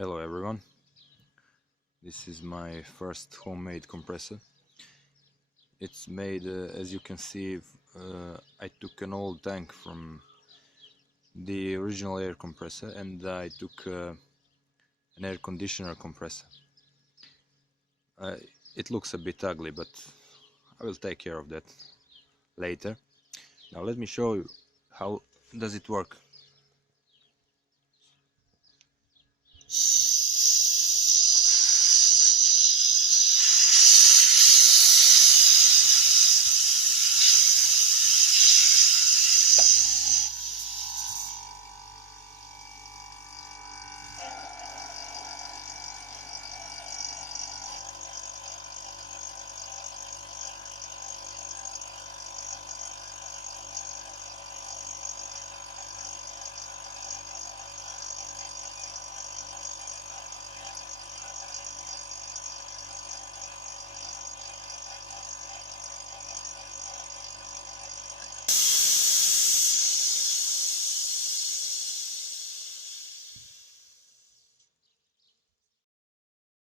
Hello everyone, this is my first homemade compressor. It's made, as you can see, I took an old tank from the original air compressor and I took an air conditioner compressor. It looks a bit ugly, but I will take care of that later. Now let me show you how does it work.